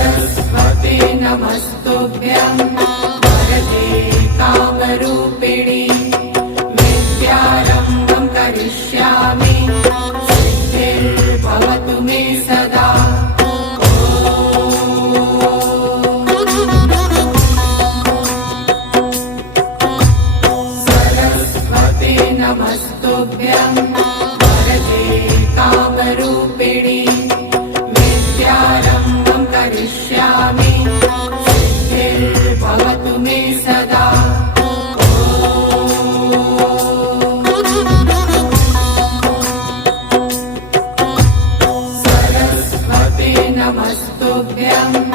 सरस्वते नमस्तुभ्यं वरदे कामरूपिणि विद्यारम्भं करिष्यामि सिद्धिर्भवतु मे सदा। सरस्वते नमस्तुभ्यं वरदे कामरूपिणि विद्यारम्भं करिष्यामि सिद्धिर्भवतु मे सदा। सरस्वते नमस्तुभ्यं